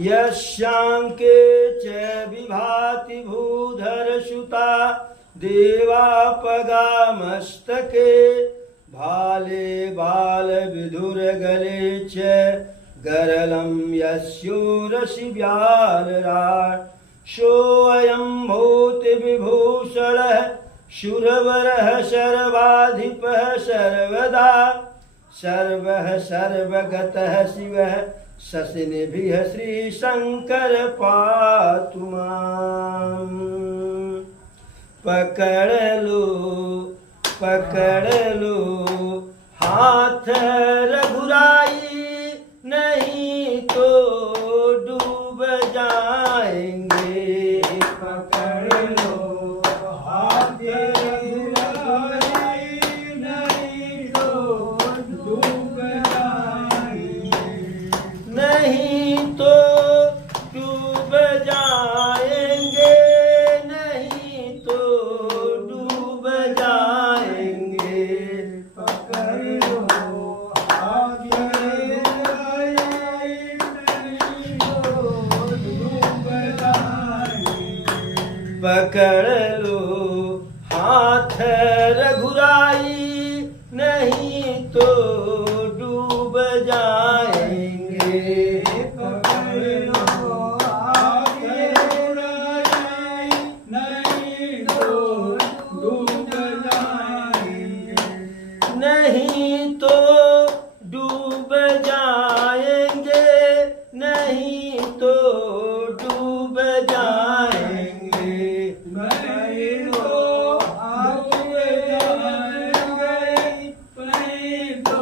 यस्यांके च विभाति भूधरसुता देवापगा मस्तके भाले बालविधुरगले च गरलं यस्योरसि व्यालराट् सोऽयं भूतिविभूषणः शूरवरः सर्वाधिपः सर्वदा सर्वः सर्वगतः शिवः शशिनिभिः श्रीशंकर पातु माम्। पकड़ लो हाथ रघुराई नहीं तो डूब जाएंगे। पकड़ लो हाथ रघुराई नहीं तो डूब जाएंगे। नहीं तो डूब जाएंगे, नहीं तो डूब जाएंगे। पकड़ लो हाथ रघुराई नहीं तो डूब जाएंगे। पकड़ लो हाथ रघुराई नहीं तो डूब जाएंगे। पकड़ लो हाथ रघुराई नहीं तो डूब जाएंगे। नहीं तो डूब जाएंगे, नहीं तो डूब जाएंगे। नहीं तो हाथ जाएंगे, नहीं तो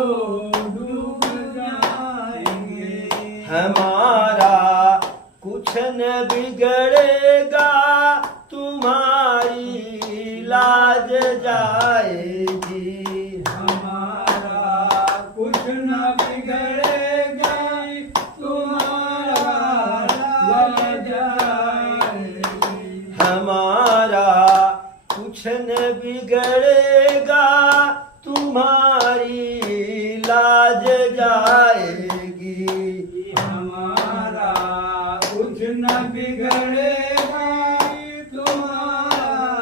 डूब जाएंगे। हमारा कुछ न बिगड़ेगा, तुम्हारी लाज जाएगी। हमारा कुछ न बिगड़ेगा, तुम्हारा लग जाएगी। हमारा कुछ न बिगड़ेगा, तुम्हारी लाज जाएगी। हमारा कुछ न बिगड़ेगा, तुम्हारा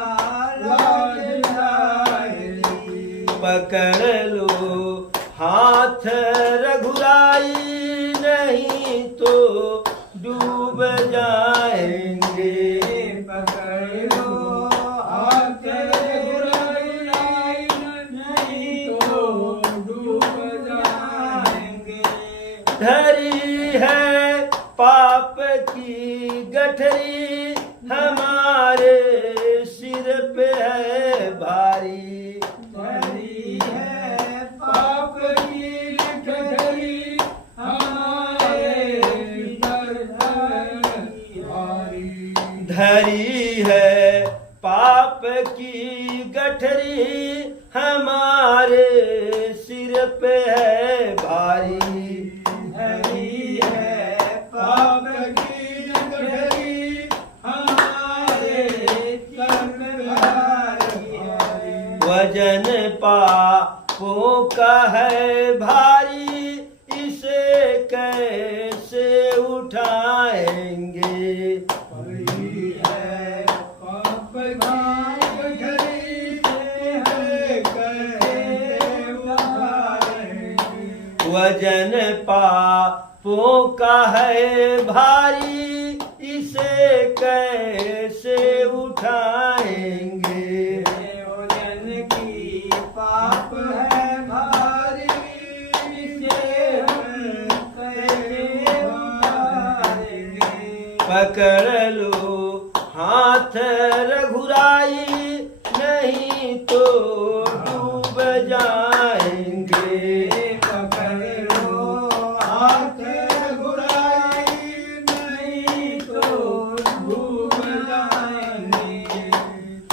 लग जाएगी। पकड़ लो हाथ रघुराई नहीं तो डूब जाएंगे। पकड़ लो हाथ रघुराई नहीं तो डूब जाएंगे। धरी है पाप की गठरी, हमारे सिर पे है भारी। धरी है पाप की गठरी, हमारे सिर भारी। धरी है पाप की गठरी, हमारे सिर पे है भारी। धरी है पाप की गठरी, हमारे सर भारी। वजन पापों का है भारी, इसे कैसे उठाएंगे। धरी है पाप की गठरी, है कैसे उठाएंगे। वजन पापों का है भारी, इसे कैसे उठाएंगे। भोजन की पाप है भारी, इसे हम कैसे उतारेंगे। पकड़ लो हाथ रघुराई नहीं तो डूब जाएंगे। पकड़ लो हाथ रघुराई नहीं तो डूब जाएंगे।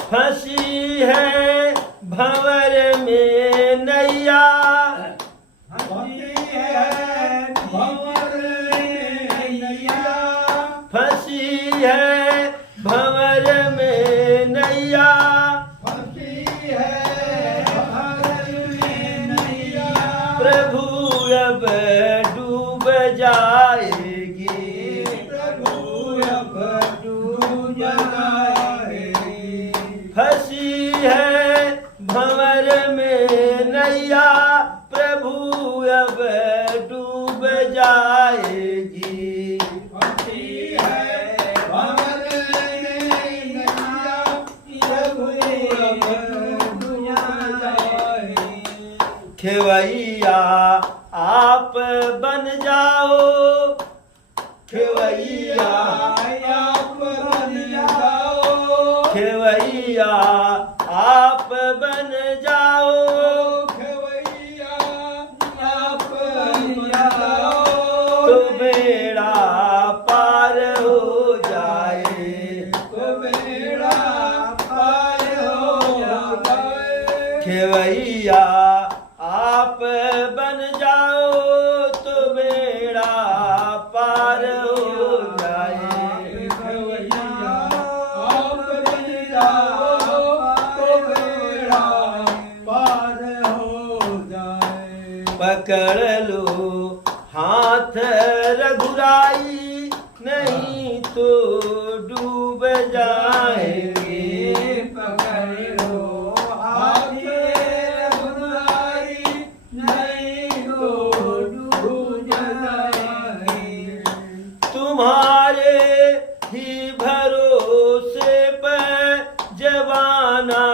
फंसी है भंवर में नैया, फंसी है भंवर में नैया। फंसी है भंवर में नैया। फंसी है भंवर में नैया। प्रभु अब डूब जाएगी। खेवैया आप बन जाओ, खेवैया आप बन जाओ, खेवैया आप बन जाओ, खेवैया आप बन जाओ, तो बेड़ा पार हो जाए, तो बेड़ा पार हो जाए, खेवैया आप बन जाओ, तो बेड़ा पार हो जाए, खेवैया आप बन जाओ, तो बेड़ा पार हो जाए। पकड़ लो हाथ रघुराई, नहीं तो डूब जाएंगे, पकड़ लो हाथ रघुराई, नहीं तो डूब जाएंगे। तुम्हारे ही भरोसे पर जवाना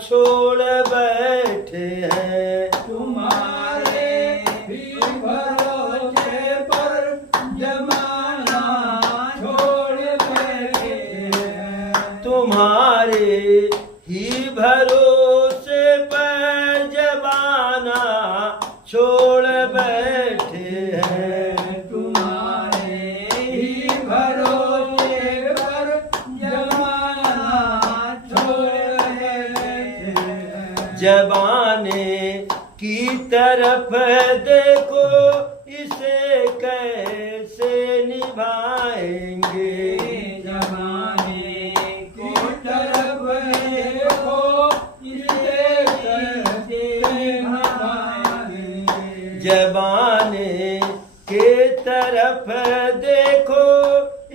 छोड़ बैठे हैं, तुम्हारे भी भरोसे पर जमाना छोड़ बैठे हैं। तुम्हारे ही भरोसे पर जवाना छोड़ बैठे हैं, तुम्हारे ही भरोसे पर जमाना छोड़ बैठे हैं। जबाने की तरफ देखो, इसे कैसे निभाएंगे, जमाने की तरफ देखो, इसे कैसे निभाएंगे। जबाने के तरफ देखो,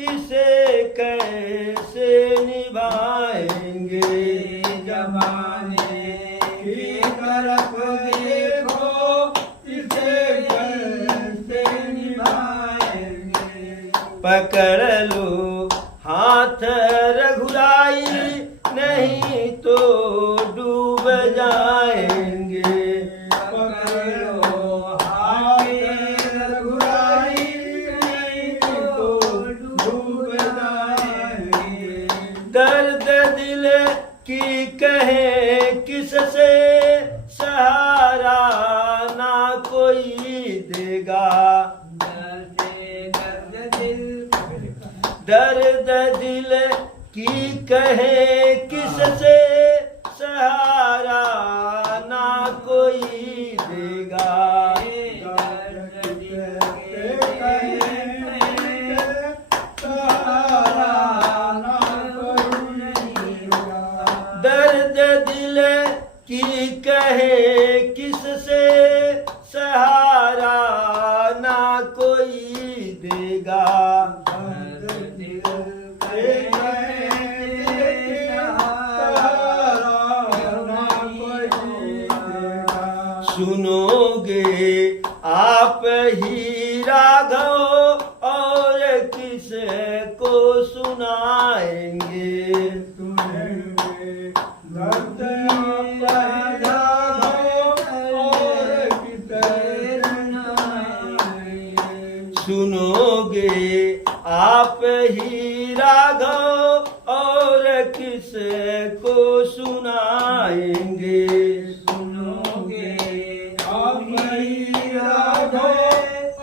इसे कैसे निभाएंगे, जमाने की तरफ देखो, इसे कैसे निभाएंगे। पकड़ लो हाथ रघुराई, नहीं तो डूब जाएंगे, पकड़ लो हाथ रघुराई, नहीं तो डूब जाएंगे। दर्द दिल की कहे किससे, सहारा ना कोई देगा, दर्द दिल की कहे किससे, सहारा ना कोई देगा, दर्द दिल की कहे किससे, सहारा ना कोई देगा, सुनोगे आप ही राघव, और किस को सुनाएंगे, सुनोगे आप ही राघव, और किस को सुनाएंगे, सुनोगे आप ही राघव,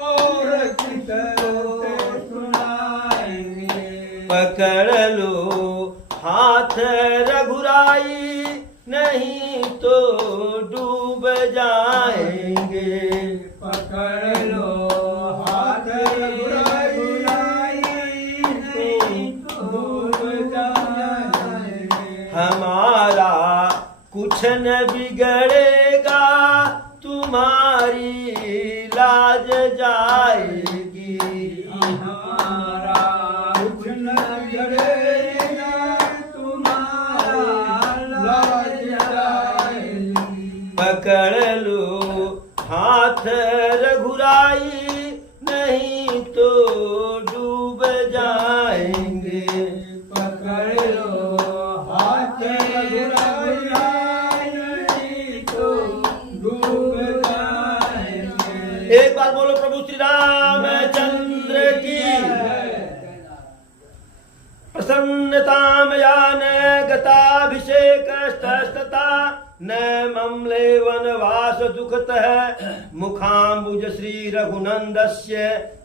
और किसको सुनाएंगे। पकड़ लो हाथ रघुराई, नहीं तो डूब जाएंगे, पकड़ लो हाथ रघुराई, नहीं तो डूब जाएंगे। हमारा कुछ न बिगड़ेगा, तुम्हारी लाज जाएगी, हमारा कुछ न बिगड़ेगा, तुम्हारा लाज जाएगी। पकड़ लो हाथ रघुराई, नहीं तो डूब जाएंगे, पकड़ लो हाथ रघुराई, नहीं तो डूब प्रपन्नताम यान गताभिषेकस्तस्तता न ममले वनवास दुखतः मुखाम्बुज श्री रघुनंदस्य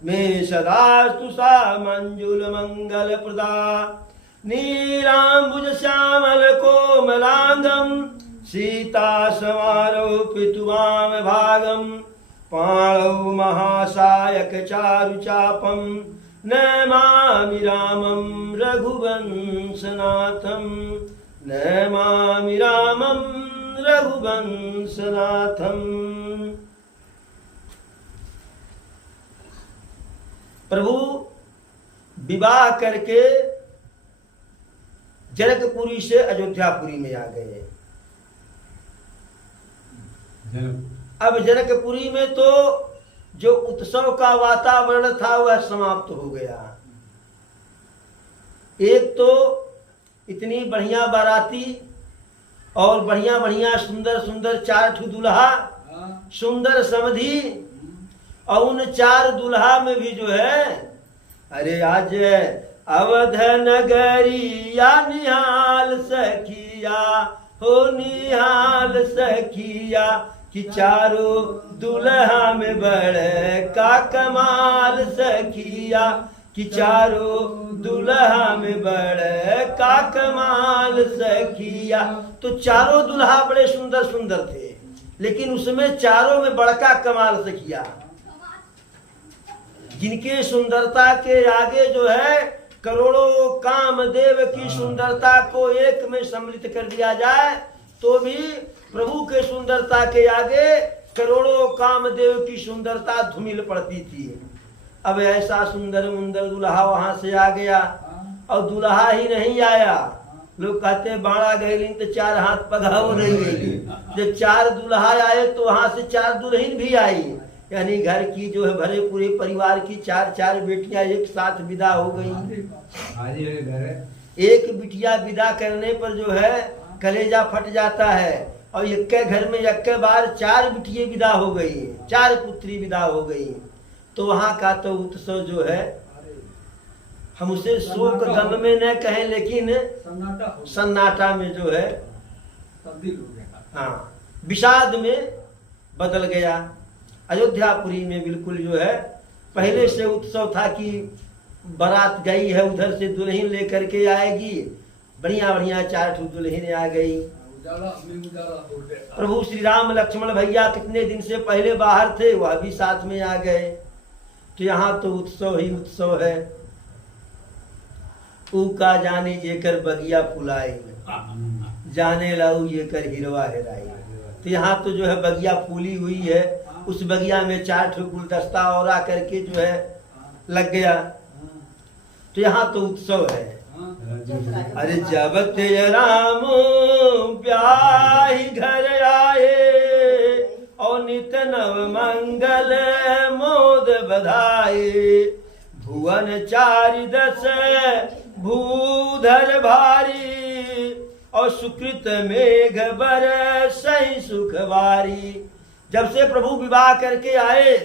मे सदास्तु सा मंजुल मंगल प्रदा नीलाम्बुज श्यामल कोमलांगम सीता समारोपितुवाम भागम पाणौ महासायक चारु चापम नमामि रामं रघुवंशनाथं नमामि रामं रघुवंशनाथं। प्रभु विवाह करके जनकपुरी से अयोध्यापुरी में आ गए। अब जनकपुरी में तो जो उत्सव का वातावरण था वह समाप्त हो गया। एक तो इतनी बढ़िया बाराती और बढ़िया बढ़िया सुंदर सुंदर 4 ठू दुल्हा, सुंदर समधी, और उन 4 दुल्हा में भी जो है, अरे आज अवध नगरिया निहाल सखिया हो निहाल सखिया कि चारों दुल्हा में बड़े का कमाल सखिया कि चारों दुल्हा में बड़े का कमाल सखिया। तो चारों दुल्हा बड़े सुंदर सुंदर थे, लेकिन उसमें चारों में बड़का कमाल सखिया, जिनके सुंदरता के आगे जो है करोड़ों कामदेव की सुंदरता को एक में सम्मिलित कर दिया जाए तो भी प्रभु के सुंदरता के आगे करोड़ों कामदेव की सुंदरता धूमिल पड़ती थी। अब ऐसा सुंदर मुंदर दुल्हा वहां से आ गया, और दुल्हा ही नहीं आया, लोग कहते बाड़ा गई तो 4 हाथ पगाओ नहीं गई। जब 4 दुल्हा आए तो वहां से 4 दुल्हन भी आई, यानी घर की जो है भरे पूरे परिवार की 4 बेटियां एक साथ विदा हो गई। एक बिटिया विदा करने पर जो है कलेजा फट जाता है, और एक घर में एक बार 4 बिटियां विदा हो गई, 4 पुत्री विदा हो गई। तो वहां का तो उत्सव जो है, हम उसे शोक गम में न कहें, लेकिन सन्नाटा में जो है हाँ विषाद में बदल गया। अयोध्यापुरी में बिल्कुल जो है पहले से उत्सव था कि बारात गई है, उधर से दुल्हन लेकर के आएगी, बढ़िया बढ़िया 4 ठू दुल्हन आ गई। प्रभु श्री राम लक्ष्मण भैया कितने दिन से पहले बाहर थे, वह भी साथ में आ गए। तो यहाँ तो उत्सव ही उत्सव है। ऊ का जाने जेकर बगिया फुलाई, जाने लाऊ ये कर हिरवा हेराई। तो यहाँ तो जो है बगिया फूली हुई है, उस बगिया में 4 ठो गुलदस्ता और आकर के जो है लग गया। तो यहाँ तो उत्सव है। अरे जब ते राम ब्याही घर आए, और नित नव मंगल मोद बधाए, भुवन 4 दस भूधर भारी, और सुकृत मेघ बरसहि सुखवारी। जब से प्रभु विवाह करके आए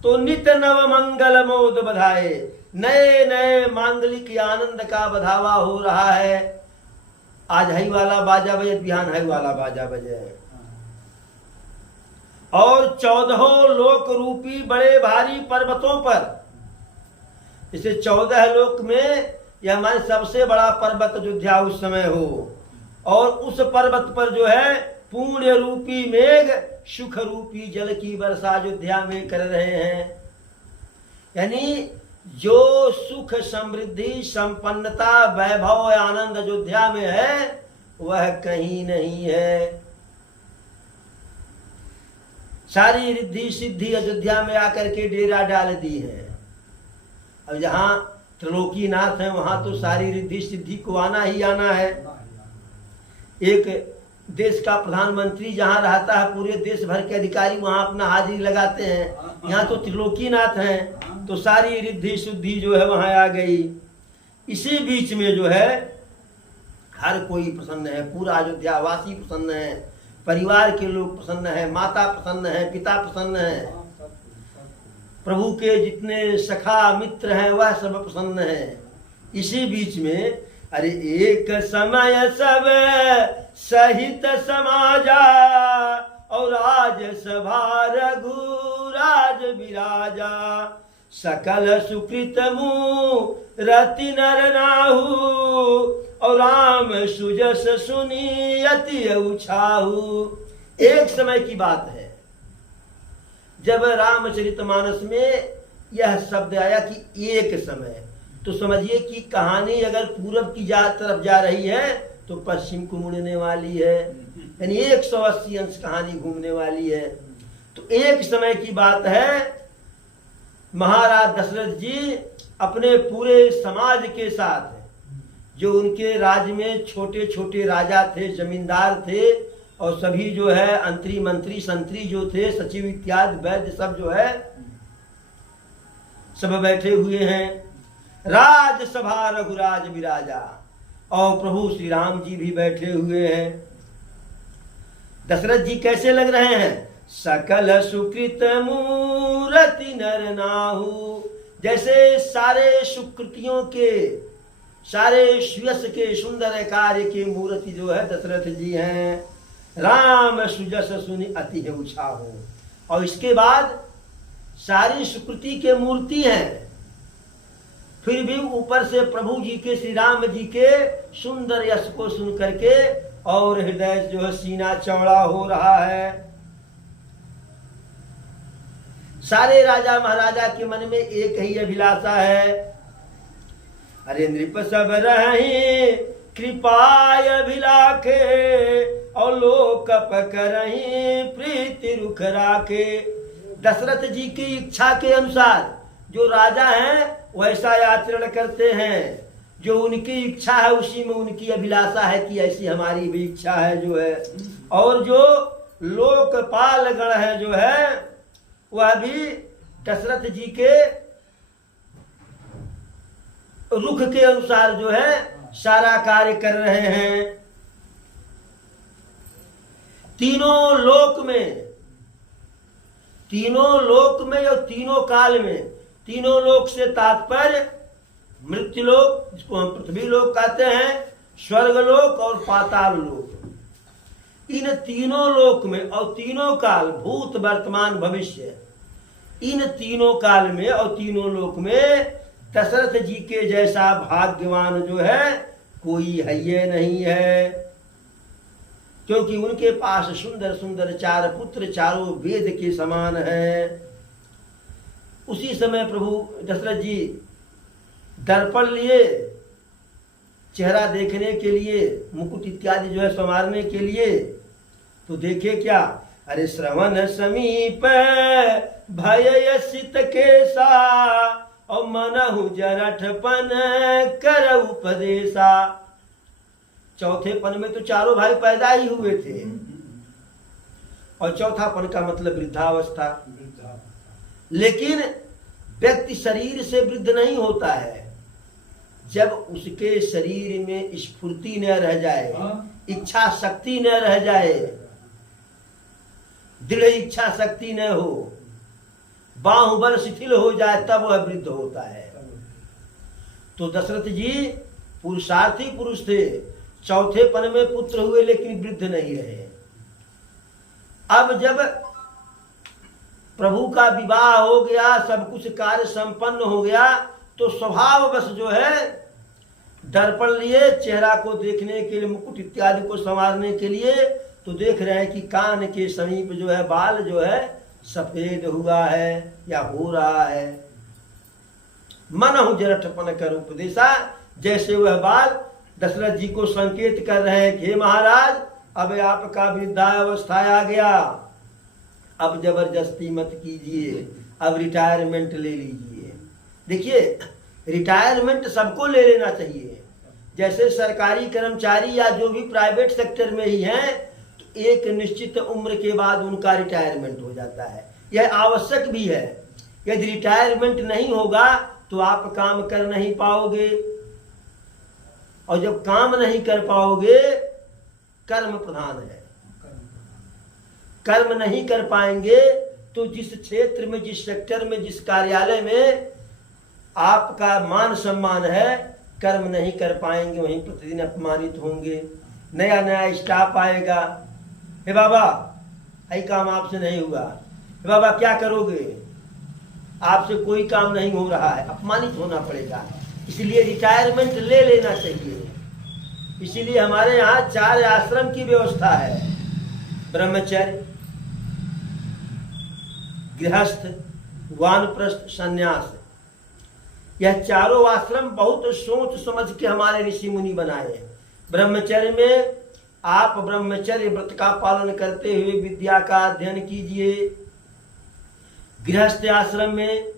तो नित नव मंगल मोद बधाए, नए नए मांगलिक आनंद का बधावा हो रहा है। आज हई वाला बाजा बजे, बिहान हई वाला बाजा बजे, और 14 लोक रूपी बड़े भारी पर्वतों पर, इसे 14 लोक में यह हमारे सबसे बड़ा पर्वत अयोध्या उस समय हो, और उस पर्वत पर जो है पुण्य रूपी मेघ सुख रूपी जल की वर्षा अयोध्या में कर रहे हैं। यानी जो सुख समृद्धि संपन्नता वैभव आनंद अयोध्या में है वह कहीं नहीं है। सारी रिद्धि सिद्धि अयोध्या में आकर के डेरा डाल दी है। अब जहाँ त्रिलोकीनाथ है वहां तो सारी रिद्धि सिद्धि को आना ही आना है। एक देश का प्रधानमंत्री जहाँ रहता है, पूरे देश भर के अधिकारी वहां अपना हाजिरी लगाते हैं। यहाँ तो त्रिलोकीनाथ हैं, तो सारी रिद्धि शुद्धि जो है वहां आ गई। इसी बीच में जो है हर कोई प्रसन्न है, पूरा अयोध्या वासी प्रसन्न है, परिवार के लोग प्रसन्न है, माता प्रसन्न है, पिता प्रसन्न है, प्रभु के जितने सखा मित्र हैं वह सब प्रसन्न है। इसी बीच में अरे एक समय सब सहित समाजा और आज सभा रघुराज विराजा सकल सुकृत रति नर नाहु और राम सुजस सुनी अति उछाहु। एक समय की बात है जब रामचरितमानस में यह शब्द आया कि एक समय, तो समझिए कि कहानी अगर पूरब की तरफ जा रही है तो पश्चिम को मुड़ने वाली है, यानी 180 अंश कहानी घूमने वाली है। तो एक समय की बात है, महाराज दशरथ जी अपने पूरे समाज के साथ, जो उनके राज्य में छोटे छोटे राजा थे, जमींदार थे, और सभी जो है अंतरी मंत्री संतरी जो थे, सचिव इत्यादि वैद्य सब जो है सब बैठे हुए हैं। राजसभा रघुराज विराजा, और प्रभु श्री राम जी भी बैठे हुए हैं। दशरथ जी कैसे लग रहे हैं? सकल सुकृत मूरति नर नाहु, जैसे सारे सुकृतियों के, सारे यश के, सुंदर कार्य के मूर्ति जो है दशरथ जी हैं। राम सुजस सुनि अति है उछाहु, और इसके बाद सारी सुकृति के मूर्ति हैं, फिर भी ऊपर से प्रभु जी के, श्री राम जी के सुंदर यश को सुन करके और हृदय जो है सीना चौड़ा हो रहा है। सारे राजा महाराजा के मन में एक ही अभिलाषा है, अरे नृप सब रही कृपाय अभिलाखे और लोक पकरही प्रीति रुख राखे। दशरथ जी की इच्छा के अनुसार जो राजा हैं वैसा आचरण करते हैं, जो उनकी इच्छा है उसी में उनकी अभिलाषा है कि ऐसी हमारी भी इच्छा है जो है। और जो लोकपाल गण है जो है वह भी दशरथ जी के रुख के अनुसार जो है सारा कार्य कर रहे हैं। तीनों लोक में और तीनों काल में, तीनों लोक से तात्पर्य मृत्युलोक, जिसको हम पृथ्वी लोक कहते हैं, स्वर्गलोक और पाताल लोक। इन तीनों लोक में और तीनों काल, भूत वर्तमान भविष्य, इन तीनों काल में और तीनों लोक में दशरथ जी के जैसा भाग्यवान जो है कोई है ये नहीं है, क्योंकि उनके पास सुंदर सुंदर 4 पुत्र, चारों वेद के समान है। उसी समय प्रभु दशरथ जी दर्पण लिए चेहरा देखने के लिए, मुकुट इत्यादि जो है संवारने के लिए, तो देखे क्या, अरे श्रवण समीप भय सित केसा और मनहु जरठपन कर उपदेशा। चौथे पन में तो चारों भाई पैदा ही हुए थे, और चौथा पन का मतलब वृद्धावस्था। लेकिन व्यक्ति शरीर से वृद्ध नहीं होता है, जब उसके शरीर में स्फूर्ति न रह जाए, इच्छा शक्ति न रह जाए, दृढ़ इच्छा शक्ति न हो, बाहुबल शिथिल हो जाए, तब वह वृद्ध होता है। तो दशरथ जी पुरुषार्थी पुरुष थे, चौथे पन में पुत्र हुए लेकिन वृद्ध नहीं रहे। अब जब प्रभु का विवाह हो गया, सब कुछ कार्य संपन्न हो गया, तो स्वभाववश जो है दर्पण लिए चेहरा को देखने के लिए, मुकुट इत्यादि को संवारने के लिए, तो देख रहे हैं कि कान के समीप जो है बाल जो है सफेद हुआ है या हो रहा है। मनहु जरठपन कर उपदेशा, जैसे वह बाल दशरथ जी को संकेत कर रहे हैं कि हे महाराज, अब आपका वृद्धावस्था आ गया, अब जबरदस्ती मत कीजिए, अब रिटायरमेंट ले लीजिए। देखिए, रिटायरमेंट सबको ले लेना चाहिए। जैसे सरकारी कर्मचारी या जो भी प्राइवेट सेक्टर में ही हैं, तो एक निश्चित उम्र के बाद उनका रिटायरमेंट हो जाता है। यह आवश्यक भी है। यदि रिटायरमेंट नहीं होगा तो आप काम कर नहीं पाओगे, और जब काम नहीं कर पाओगे, कर्म प्रधान है, कर्म नहीं कर पाएंगे तो जिस क्षेत्र में, जिस सेक्टर में, जिस कार्यालय में आपका मान सम्मान है, कर्म नहीं कर पाएंगे वहीं प्रतिदिन अपमानित होंगे। नया नया स्टाफ आएगा, हे बाबा यही काम आपसे नहीं हुआ, हे बाबा क्या करोगे, आपसे कोई काम नहीं हो रहा है, अपमानित होना पड़ेगा। इसलिए रिटायरमेंट ले लेना चाहिए। इसीलिए हमारे यहाँ 4 आश्रम की व्यवस्था है, ब्रह्मचर्य, गृहस्थ, वानप्रस्थ, संन्यास। यह चारों आश्रम बहुत सोच समझ के हमारे ऋषि मुनि बनाए। ब्रह्मचर्य में आप ब्रह्मचर्य व्रत का पालन करते हुए विद्या का अध्ययन कीजिए। गृहस्थ आश्रम में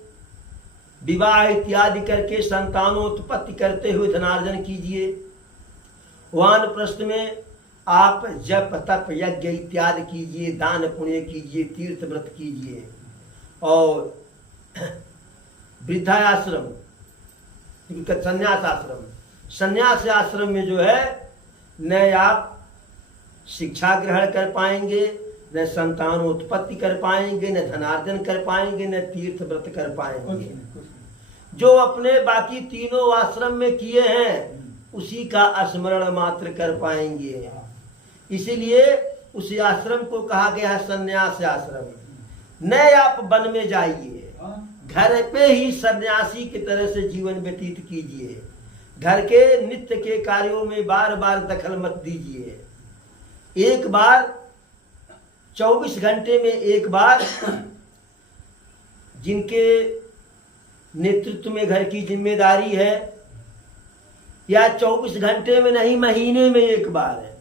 विवाह इत्यादि करके संतानोत्पत्ति करते हुए धनार्जन कीजिए। वानप्रस्थ में आप जप तप यज्ञ इत्यादि कीजिए, दान पुण्य कीजिए, तीर्थ व्रत कीजिए। और वृद्धाश्रम, संन्यास आश्रम, संन्यास आश्रम में जो है न आप शिक्षा ग्रहण कर पाएंगे, न संतानोत्पत्ति कर पाएंगे, न धनार्जन कर पाएंगे, न तीर्थ व्रत कर पाएंगे। जो अपने बाकी तीनों आश्रम में किए हैं उसी का स्मरण मात्र कर पाएंगे। इसीलिए उस आश्रम को कहा गया है संन्यास आश्रम। न आप वन में जाइए, घर पे ही सन्यासी की तरह से जीवन व्यतीत कीजिए। घर के नित्य के कार्यों में बार बार दखल मत दीजिए। एक बार 24 घंटे में एक बार जिनके नेतृत्व में घर की जिम्मेदारी है, या 24 घंटे में नहीं, महीने में एक बार है,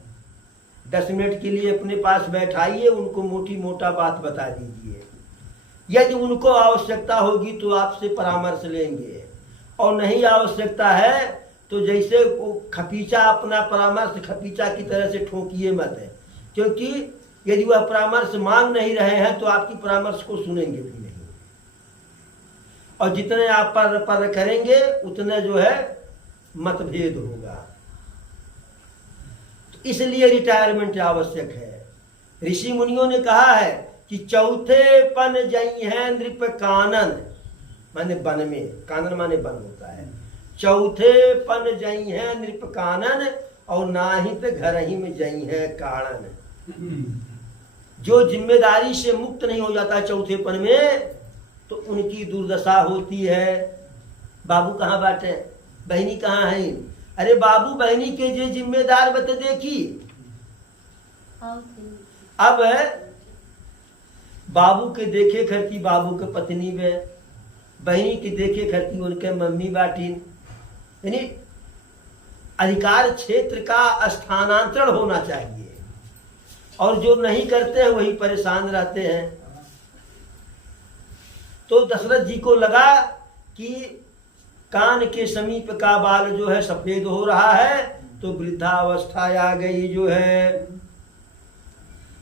10 मिनट के लिए अपने पास बैठाइए, उनको मोटी मोटा बात बता दीजिए। यदि उनको आवश्यकता होगी तो आपसे परामर्श लेंगे, और नहीं आवश्यकता है तो जैसे खपीचा अपना परामर्श खपीचा की तरह से ठोकिए मत है, क्योंकि यदि वह परामर्श मांग नहीं रहे हैं तो आपकी परामर्श को सुनेंगे भी नहीं, और जितने आप पर करेंगे उतने जो है मतभेद होगा। तो इसलिए रिटायरमेंट आवश्यक है। ऋषि मुनियों ने कहा है कि चौथे पन जई है नृप कानन, माने वन में, कानन माने वन होता है। चौथे पन जई है नृप कानन, और नाहित घर ही में जई है काणन। जो जिम्मेदारी से मुक्त नहीं हो जाता चौथे पन में तो उनकी दुर्दशा होती है। बाबू कहाँ बाटे, बहनी कहाँ है, अरे बाबू बहनी के जे जिम्मेदार बत देखी। अब बाबू के देखे खरती बाबू के पत्नी में, बहनी के देखे खरती उनके मम्मी बाटीन। यानी अधिकार क्षेत्र का स्थानांतरण होना चाहिए, और जो नहीं करते हैं वही परेशान रहते हैं। तो दशरथ जी को लगा कि कान के समीप का बाल जो है सफेद हो रहा है, तो वृद्धावस्था आ गई जो है।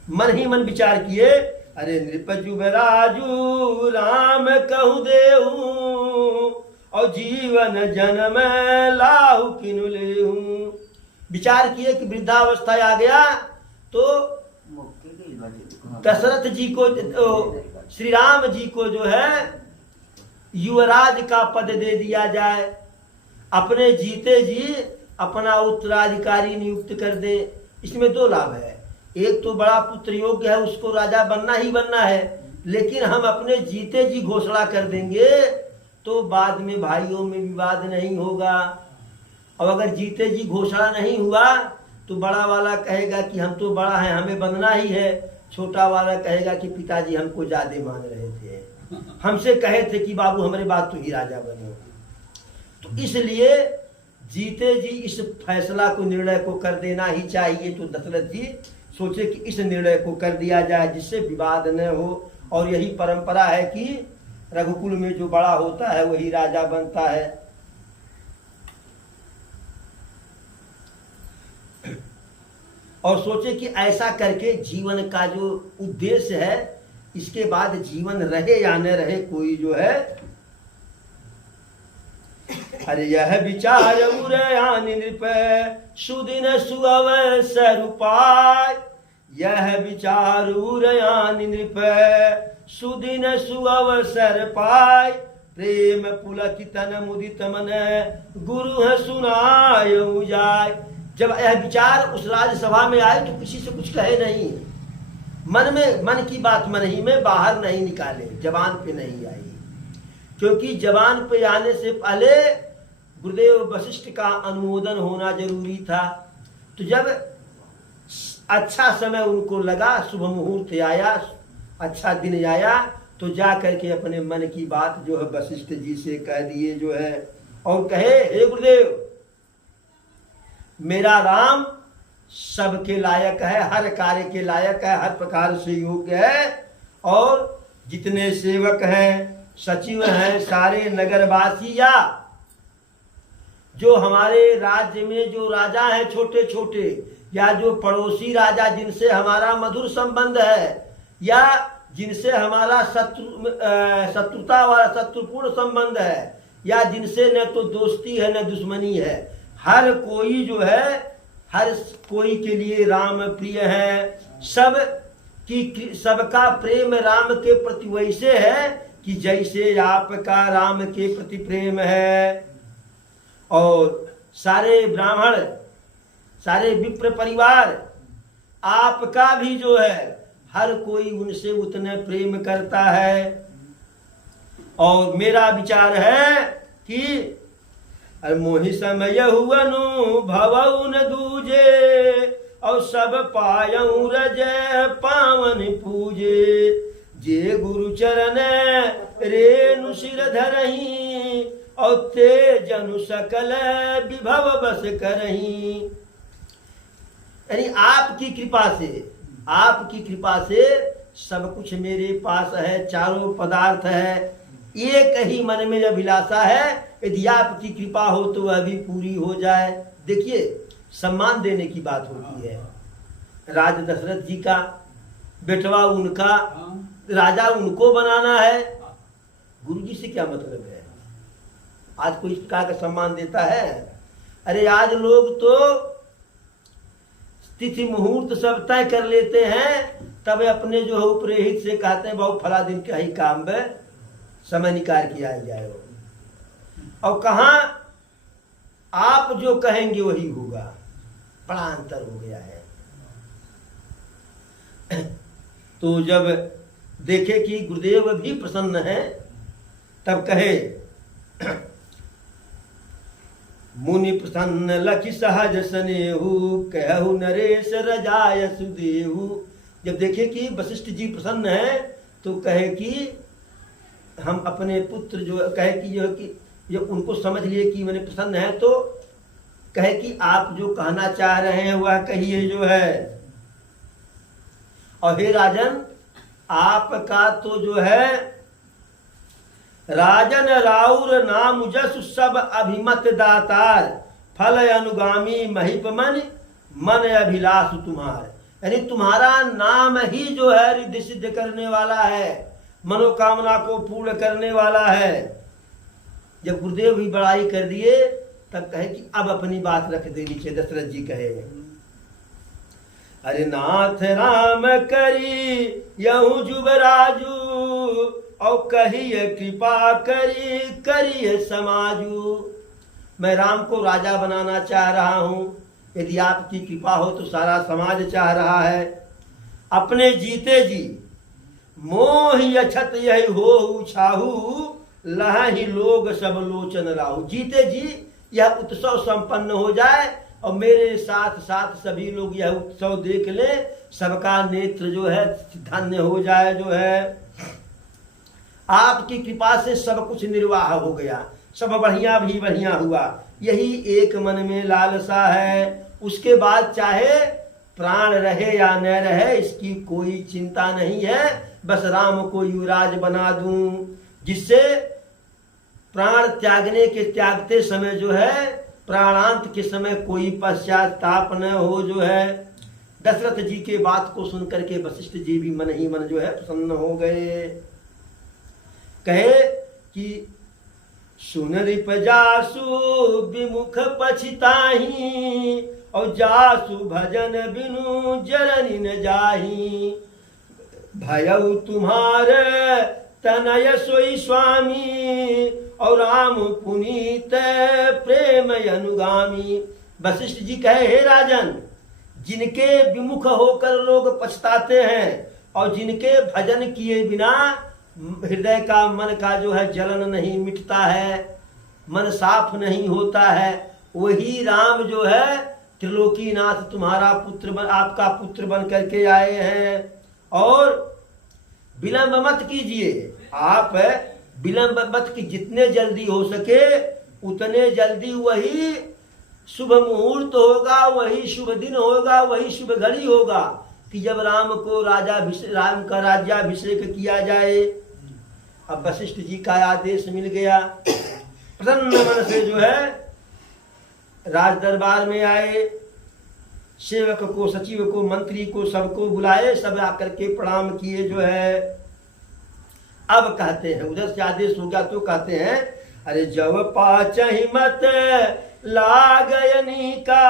मन ही मन विचार किए, अरे नृपजु राजू राम कहु देहू, और जीवन जन्म लाहु किनु लेहू। विचार किए कि वृद्धावस्था आ गया तो दशरथ जी को, श्री राम जी को जो है युवराज का पद दे दिया जाए, अपने जीते जी अपना उत्तराधिकारी नियुक्त कर दे। इसमें 2 लाभ है, एक तो बड़ा पुत्र योग्य है, उसको राजा बनना ही बनना है, लेकिन हम अपने जीते जी घोषणा कर देंगे तो बाद में भाइयों में विवाद नहीं होगा। और अगर जीते जी घोषणा नहीं हुआ तो बड़ा वाला कहेगा कि हम तो बड़ा है, हमें बनना ही है, छोटा वाला कहेगा कि पिताजी हमको ज्यादा मान रहे थे, हमसे कहे थे कि बाबू हमारे बाद तू ही राजा बनो। तो इसलिए जीते जी इस फैसला को, निर्णय को कर देना ही चाहिए। तो दशरथ जी सोचे कि इस निर्णय को कर दिया जाए जिससे विवाद न हो। और यही परंपरा है कि रघुकुल में जो बड़ा होता है वही राजा बनता है। और सोचे कि ऐसा करके जीवन का जो उद्देश्य है, इसके बाद जीवन रहे या न रहे, कोई जो है, अरे यह विचार उरयानि नृप सुदिन सुअवसर पाय, यह विचार उरयानि नृप सुदिन सुअवसर पाय, प्रेम पुलकित मुदित मन गुरु है सुनायो जाय। जब यह विचार उस राज्यसभा में आए तो किसी से कुछ कहे नहीं, मन में मन की बात मन ही में बाहर नहीं निकाले, जबान पे नहीं आई, क्योंकि जबान पे आने से पहले गुरुदेव वशिष्ठ का अनुमोदन होना जरूरी था। तो जब अच्छा समय उनको लगा, शुभ मुहूर्त आया, अच्छा दिन आया, तो जा करके अपने मन की बात जो है वशिष्ठ जी से कह दिए जो है, और कहे हे गुरुदेव, मेरा राम सबके लायक है, हर कार्य के लायक है, हर प्रकार से योग्य है, और जितने सेवक हैं, सचिव हैं, सारे नगरवासी या जो हमारे राज्य में जो राजा हैं छोटे छोटे, या जो पड़ोसी राजा जिनसे हमारा मधुर संबंध है, या जिनसे हमारा शत्रुता वाला शत्रुपूर्ण संबंध है, या जिनसे न तो दोस्ती है न दुश्मनी है, हर कोई जो है, हर कोई के लिए राम प्रिय है। सबका प्रेम राम के प्रति वैसे है कि जैसे आपका राम के प्रति प्रेम है। और सारे ब्राह्मण, सारे विप्र परिवार, आपका भी जो है हर कोई उनसे उतने प्रेम करता है। और मेरा विचार है कि मोहि समय हुअनु भवउ न दूजे, और सब पायऊ रज पावन पूजे, जे गुरु चरण रेणु सिर धरही, और ते जनु सकल विभव बस करही। यानी आपकी कृपा से सब कुछ मेरे पास है, चारों पदार्थ है, एक ही मन में अभिलाषा है, यदि आपकी कृपा हो तो वह भी पूरी हो जाए। देखिए, सम्मान देने की बात होती है। राज दशरथ जी का बेटवा उनका, राजा उनको बनाना है, गुरु जी से क्या मतलब है? आज कोई का सम्मान देता है? अरे आज लोग तो तिथि मुहूर्त सब तय कर लेते हैं, तब अपने जो है उपरेहित से कहते हैं बहुत फला दिन का ही काम में समय निकाल किया जाए। और कहा आप जो कहेंगे वही होगा, बड़ा अंतर हो गया है। तो जब देखे कि गुरुदेव भी प्रसन्न है, तब कहे मुनि प्रसन्न लखि सहज स्नेहु, कहु नरेश रजाय सुदेहु। जब देखे कि वशिष्ठ जी प्रसन्न है, तो कहे कि हम अपने पुत्र जो कहे कि जो कि जब उनको समझ लिए कि मैंने प्रसन्न है, तो कहे कि आप जो कहना चाह रहे हैं वह कहिए जो है। और हे राजन, आपका तो जो है राजन राउर नाम जस सब अभिमत दातार, फल अनुगामी महिप मन अभिलाष तुम्हार। यानी तुम्हारा नाम ही जो है रिद्धि सिद्ध करने वाला है, मनोकामना को पूर्ण करने वाला है। जब गुरुदेव भी बड़ाई कर दिए, तब कहे कि अब अपनी बात रख दे नीचे। दशरथ जी कहे, अरे नाथ राम करी यहू जुबराजू, और कहिए कृपा करी करिए समाजू। मैं राम को राजा बनाना चाह रहा हूं, यदि आपकी कृपा हो तो सारा समाज चाह रहा है। अपने जीते जी मोहि अछत यही हो छाहू, लही लोग सब लोचन राहु। जीते जी यह उत्सव संपन्न हो जाए, और मेरे साथ साथ सभी लोग यह उत्सव देख ले, सबका नेत्र जो है धन्य हो जाए जो है। आपकी कृपा से सब कुछ निर्वाह हो गया, सब बढ़िया भी बढ़िया हुआ, यही एक मन में लालसा है। उसके बाद चाहे प्राण रहे या न रहे, इसकी कोई चिंता नहीं है, बस राम को युवराज बना दूं, जिससे प्राण त्यागने के त्यागते समय जो है, प्राणांत के समय कोई पश्चाताप न हो जो है। दशरथ जी के बात को सुनकर के वशिष्ठ जी भी मन ही मन जो है प्रसन्न हो गए। कहे कि सुन रिप जासु विमुख पछिताही, और जासु भजन बिनु जरनी न जाही। भयउ तुम्हारे तनय सोई स्वामी और राम पुनीत प्रेम अनुगामी। वशिष्ठ जी कहे, हे राजन, जिनके विमुख होकर लोग पछताते हैं और जिनके भजन किए बिना हृदय का मन का जो है जलन नहीं मिटता है, मन साफ नहीं होता है, वही राम जो है त्रिलोकीनाथ तुम्हारा पुत्र बन, आपका पुत्र बन करके आए हैं। और विलंब मत कीजिए, आप विलंब मत की, जितने जल्दी हो सके उतने जल्दी वही शुभ मुहूर्त होगा, वही शुभ दिन होगा, वही शुभ घड़ी होगा कि जब राम का राज्याभिषेक किया जाए। अब वशिष्ठ जी का आदेश मिल गया, प्रसन्न मन से जो है राज दरबार में आए, सेवक को, सचिव को, मंत्री को, सबको बुलाए, सब आकर के प्रणाम किए जो है। अब कहते हैं, उधर से आदेश हो गया तो कहते हैं, अरे जब पाचहि मत लागयनी का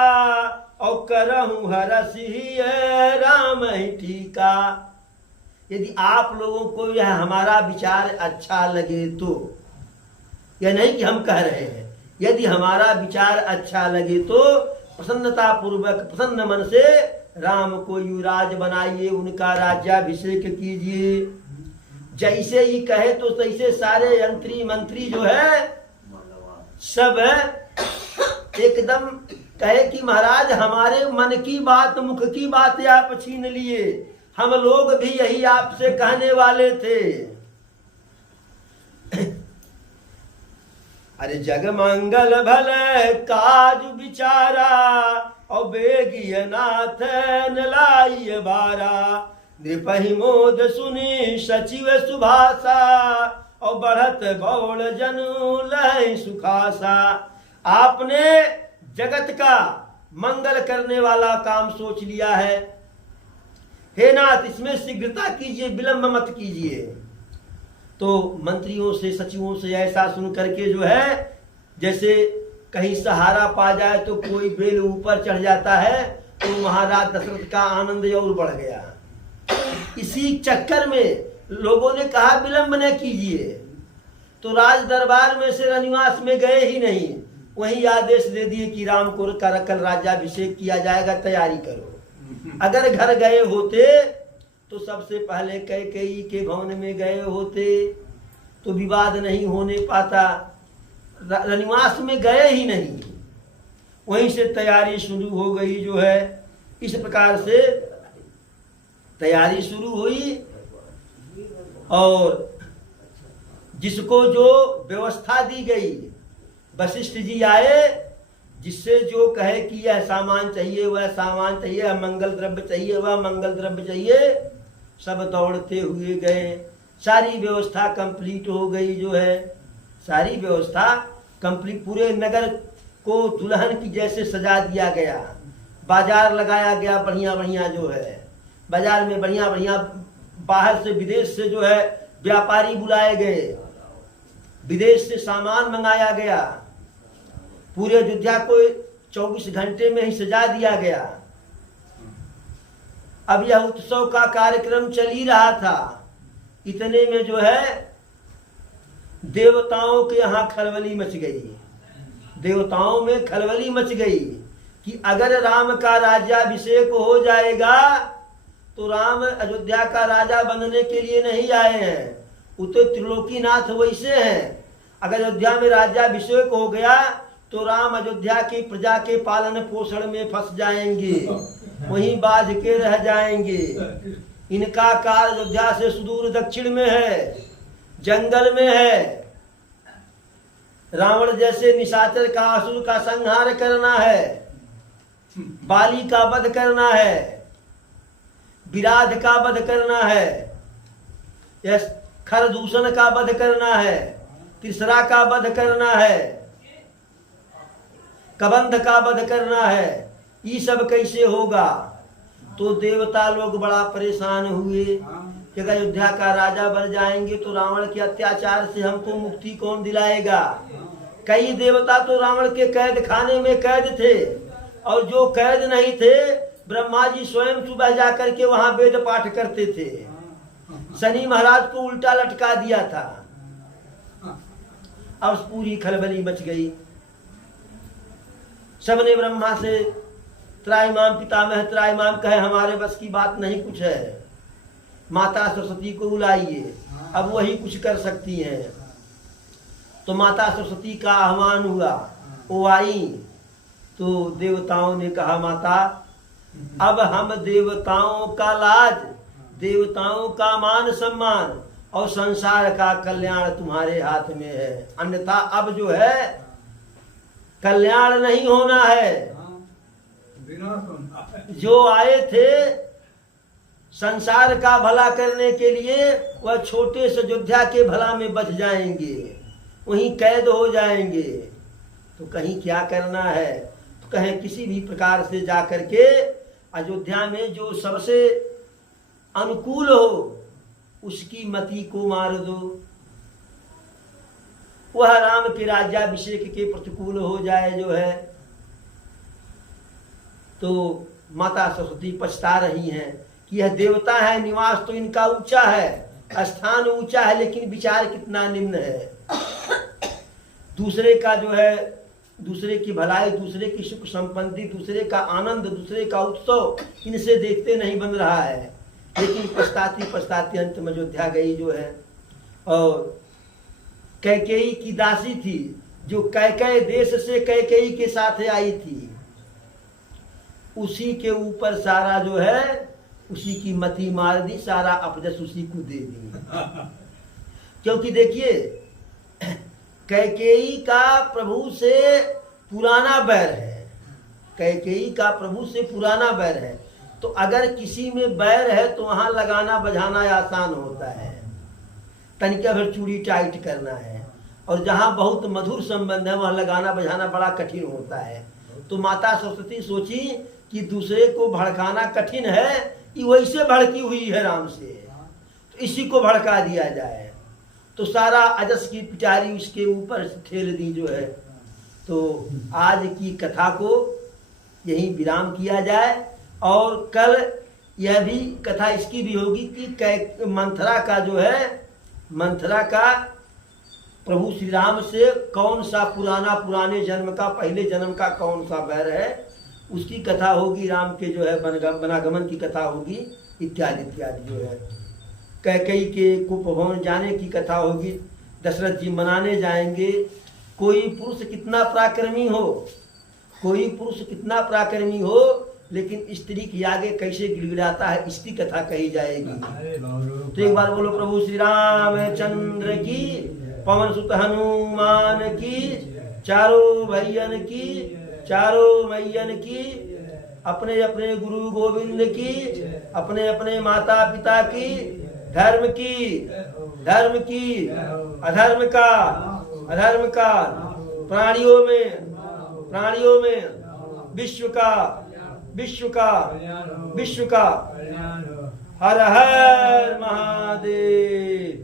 और करहूं हरसि राम ही ठीका। यदि आप लोगों को यह हमारा विचार अच्छा लगे तो, यह नहीं कि हम कह रहे हैं, यदि हमारा विचार अच्छा लगे तो प्रसन्नता पूर्वक प्रसन्न मन से राम को युवराज बनाइए, उनका राज्याभिषेक कीजिए। जैसे ही कहे तो तैसे सारे यंत्री मंत्री जो है सब एकदम कहे कि महाराज हमारे मन की बात, मुख की बात आप छीन लिए, हम लोग भी यही आपसे कहने वाले थे। अरे जग मंगल भल काज विचारा और बेगिय नाथ नलाई बारा। नृपहि मोद सुनी सचिव सुभाषा और बढ़त बौड़ जनु लय सुखासा। आपने जगत का मंगल करने वाला काम सोच लिया है, हे नाथ इसमें शीघ्रता कीजिए, विलंब मत कीजिए। तो मंत्रियों से, सचिवों से ऐसा सुन करके जो है, जैसे कहीं सहारा पा जाए तो कोई बेल ऊपर चढ़ जाता है, तो महाराज दशरथ का आनंद और बढ़ गया। इसी चक्कर में लोगों ने कहा विलंब न कीजिए, तो राज दरबार में से रनिवास में गए ही नहीं, वही आदेश दे दिए कि राम को कल राज्याभिषेक किया जाएगा, तैयारी करो। अगर घर गए होते तो सबसे पहले कैकेयी के भवन में गए होते तो विवाद नहीं होने पाता। रनिवास में गए ही नहीं, वहीं से तैयारी शुरू हो गई जो है। इस प्रकार से तैयारी शुरू हुई और जिसको जो व्यवस्था दी गई, वशिष्ठ जी आए, जिससे जो कहे कि यह सामान चाहिए, वह सामान चाहिए, यह मंगल द्रव्य चाहिए, वह मंगल द्रव्य चाहिए, सब दौड़ते हुए गए। सारी व्यवस्था कंप्लीट हो गई जो है, सारी व्यवस्था कंप्लीट, पूरे नगर को दुल्हन की जैसे सजा दिया गया, बाजार लगाया गया बढ़िया बढ़िया जो है, बाजार में बढ़िया बढ़िया, बाहर से विदेश से जो है व्यापारी बुलाए गए, विदेश से सामान मंगाया गया, पूरे अयोध्या को 24 घंटे में ही सजा दिया गया। अब यह उत्सव का कार्यक्रम चल ही रहा था, इतने में जो है देवताओं के यहाँ खलबली मच गई। देवताओं में खलबली मच गई कि अगर राम का राज्याभिषेक हो जाएगा तो राम अयोध्या का राजा बनने के लिए नहीं आए हैं, वो तो त्रिलोकीनाथ वैसे हैं। अगर अयोध्या में राज्याभिषेक हो गया तो राम अयोध्या की प्रजा के पालन पोषण में फंस जाएंगे, वहीं बाझ के रह जाएंगे। इनका काल अयोध्या से सुदूर दक्षिण में है, जंगल में है। रावण जैसे निशाचर का, असुर का संहार करना है, बाली का वध करना है, विराध का वध करना है, खरदूषण का वध करना है, तीसरा का वध करना है, कबंध का वध करना है। ये सब कैसे होगा? तो देवता लोग बड़ा परेशान हुए कि अगर अयोध्या का राजा बन जाएंगे तो रावण के अत्याचार से हमको मुक्ति कौन दिलाएगा। कई देवता तो रावण के कैद खाने में कैद थे, और जो कैद नहीं थे ब्रह्मा जी स्वयं सुबह जाकर के वहां वेद पाठ करते थे। शनि महाराज को उल्टा लटका दिया था। अब पूरी खलबली मच गई। सबने ब्रह्मा से त्राईमाम पितामह त्राईमाम कहे हमारे बस की बात नहीं कुछ है, माता सरस्वती को बुलाइए, अब वही कुछ कर सकती हैं। तो माता सरस्वती का आह्वान हुआ, वो आई। तो देवताओं ने कहा माता अब हम देवताओं का लाज, देवताओं का मान सम्मान और संसार का कल्याण तुम्हारे हाथ में है, अन्यथा अब जो है कल्याण नहीं होना है। जो आए थे संसार का भला करने के लिए वह छोटे से अयोध्या के भला में बच जाएंगे, वहीं कैद हो जाएंगे। तो कहीं क्या करना है, तो कहें किसी भी प्रकार से जाकर के अयोध्या में जो सबसे अनुकूल हो उसकी मति को मार दो, वह राम के राज्याभिषेक के प्रतिकूल हो जाए जो है। तो माता सरस्वती पछता रही हैं कि यह देवता है, निवास तो इनका ऊंचा है, स्थान ऊंचा है, लेकिन विचार कितना निम्न है। दूसरे का जो है, दूसरे की भलाई, दूसरे की सुख संपत्ति, दूसरे का आनंद, दूसरे का उत्सव इनसे देखते नहीं बन रहा है। लेकिन पछताती पछताती अंत में अयोध्या गई जो है। और कैकेयी की दासी थी जो कैकेयी देश से कैकेयी के साथ आई थी, उसी के ऊपर सारा जो है उसी की मति मार दी, सारा अपजस उसी को दे दी। क्योंकि देखिए कैकेयी का प्रभु से पुराना बैर है, कैकेयी का प्रभु से पुराना बैर है। तो अगर किसी में बैर है तो वहां लगाना बजाना आसान होता है, तनिका भर चूड़ी टाइट करना है। और जहां बहुत मधुर संबंध है वहां लगाना बजाना बड़ा कठिन होता है। तो माता सरस्वती सोची कि दूसरे को भड़काना कठिन है, ये वैसे भड़की हुई है राम से, तो इसी को भड़का दिया जाए। तो सारा अजस की पिटारी उसके ऊपर ठेल दी जो है। तो आज की कथा को यही विराम किया जाए, और कल यह भी कथा इसकी भी होगी कि मंथरा का जो है, मंथरा का प्रभु श्री राम से कौन सा पुराने जन्म का, पहले जन्म का कौन सा बैर है, उसकी कथा होगी। राम के जो है वनागमन की कथा होगी, इत्यादि इत्यादि जो है। कैकेयी के कुपभवन जाने की कथा होगी, दशरथ जी मनाने जाएंगे। कोई पुरुष कितना पराक्रमी हो, कोई पुरुष कितना पराक्रमी हो, लेकिन स्त्री के आगे कैसे गिड़गिड़ाता है, इसकी कथा कही जाएगी। तो एक बार बोलो प्रभु श्री रामचंद्र की, पवन सुत हनुमान की, चारों भैयन की, चारों मैयन की, अपने अपने गुरु गोविंद की, अपने अपने माता पिता की, धर्म की, धर्म की, अधर्म का, अधर्म का, प्राणियों में विश्व का, विश्व का, विश्व का। हर हर महादेव।